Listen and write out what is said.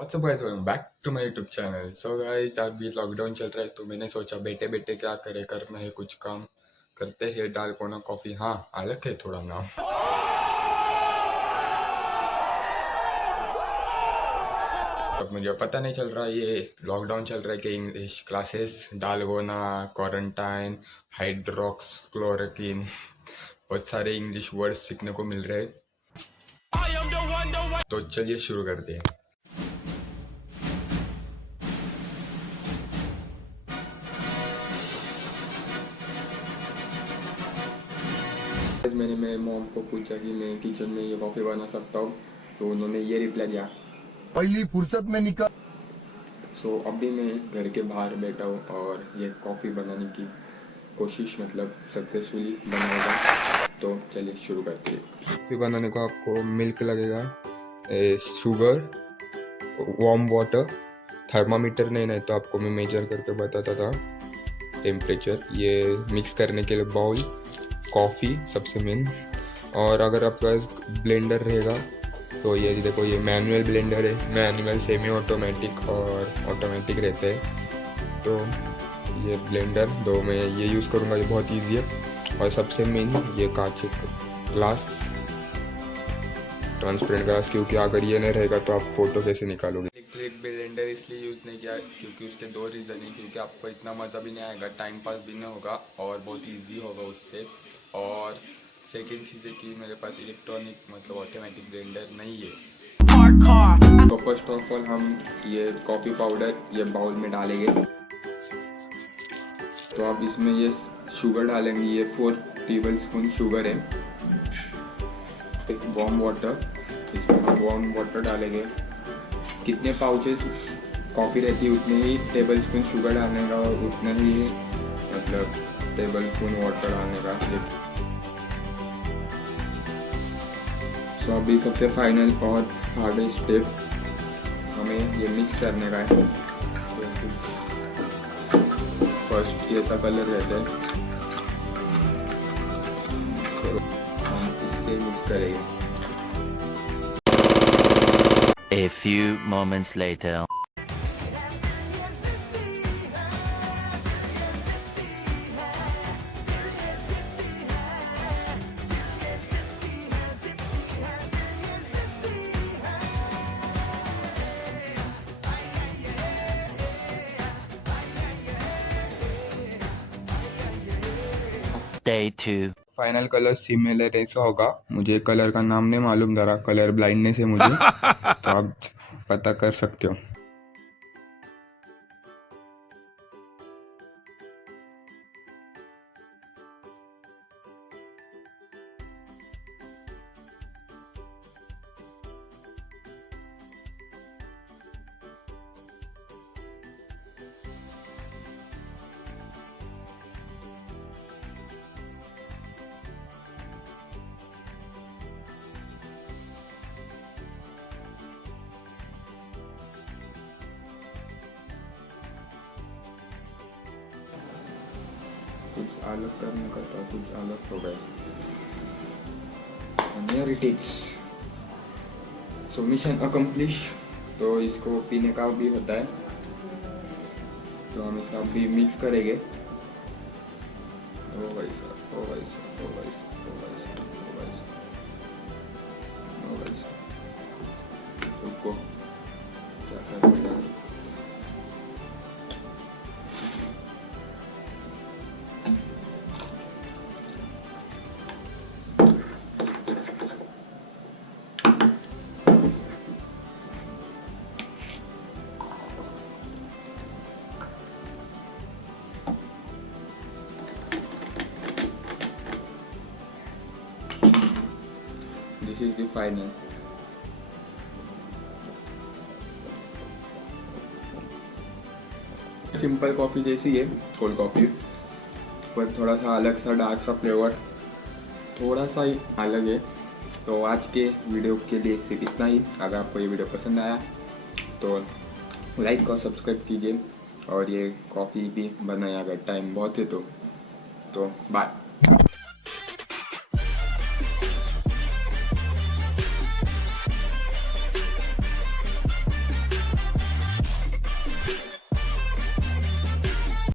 WhatsApp guys, welcome back to my YouTube channel. So guys, अभी lockdown चल रहा है तो मैंने सोचा बैठे बैठे क्या करे, करना है कुछ काम, करते हैं डालगोना कॉफ़ी। हाँ, अलग है थोड़ा नाम। अब मुझे पता नहीं चल रहा ये लॉकडाउन चल रहा है कि English classes, dalgona, quarantine, hydroxychloroquine, बहुत सारे इंग्लिश वर्ड्स सीखने को मिल रहे हैं। तो चलिए शुरू करते हैं। मैंने मेरे मॉम को पूछा कि मैं किचन में ये कॉफ़ी बना सकता हूँ, तो उन्होंने ये रिप्लाई दिया, पहली फुर्सत में निकल। सो अभी मैं घर के बाहर बैठा हूँ और ये कॉफ़ी बनाने की कोशिश सक्सेसफुली बनाएगा। तो चलिए शुरू करते हैं। कॉफ़ी बनाने को आपको मिल्क लगेगा, शुगर, वार्म वाटर, थर्मामीटर नहीं तो आपको मैं मेजर करके बताता था टेम्परेचर। ये मिक्स करने के लिए बाउल, कॉफ़ी सबसे मेन। और अगर आपका ब्लेंडर रहेगा तो ये देखो, ये मैनुअल ब्लेंडर है। मैनुअल, सेमी ऑटोमेटिक और ऑटोमेटिक रहते हैं। तो ये ब्लेंडर दो मैं ये यूज़ करूँगा, ये बहुत इजी है। और सबसे मेन ये कांच ग्लास, ट्रांसपेरेंट ग्लास, क्योंकि अगर ये नहीं रहेगा तो आप फोटो कैसे निकालोगे। इलेक्ट्रिक ब्लेंडर इसलिए यूज़ नहीं किया क्योंकि उसके दो रीज़न है। क्योंकि आपको इतना मज़ा भी नहीं आएगा, टाइम पास भी नहीं होगा और बहुत ईजी होगा उससे। और सेकेंड चीज़ है कि मेरे पास इलेक्ट्रॉनिक मतलब ऑटोमेटिक ब्लेंडर नहीं है। तो फर्स्ट ऑफ ऑल हम ये कॉफ़ी पाउडर ये बाउल में डालेंगे। तो आप इसमें ये शुगर डालेंगे, ये 4 टेबल स्पून शुगर है। एक वार्म वाटर, इसमें वार्म वाटर डालेंगे। कितने पाउचेस कॉफ़ी रहती है उतने ही टेबल स्पून शुगर डालने का और उतना ही मतलब टेबल स्पून वाटर डालने का। सो अभी सबसे फाइनल और हार्डेस्ट स्टेप, हमें ये मिक्स करने का है। फर्स्ट ये ऐसा कलर रहता है, तो हम इससे मिक्स करेंगे। A few moments later. Day 2. Final colour similar ऐसा होगा। मुझे कलर का नाम नहीं मालूम, जरा कलर ब्लाइंडनेस है मुझे। तो आप पता कर सकते हो। कुछ अलग करने का था, कुछ अलग हो गया। Here it is, so mission accomplish. तो इसको पीने का भी होता है, तो हम इसे अभी मिक्स करेंगे। ओ भाई साहब, ओ भाई साहब, ओ भाई साहब, ओ भाई साहब, ओ भाई साहब, ओ भाई साहब, रुको, क्या करेंगे। This is the final. Simple coffee जैसी है कोल्ड कॉफ़ी, पर थोड़ा सा अलग सा डार्क सा फ्लेवर थोड़ा सा ही अलग है। तो आज के वीडियो के लिए सिर्फ इतना ही। अगर आपको ये वीडियो पसंद आया तो लाइक और सब्सक्राइब कीजिए। और ये कॉफ़ी भी बनाया, अगर टाइम बहुत है तो बाय।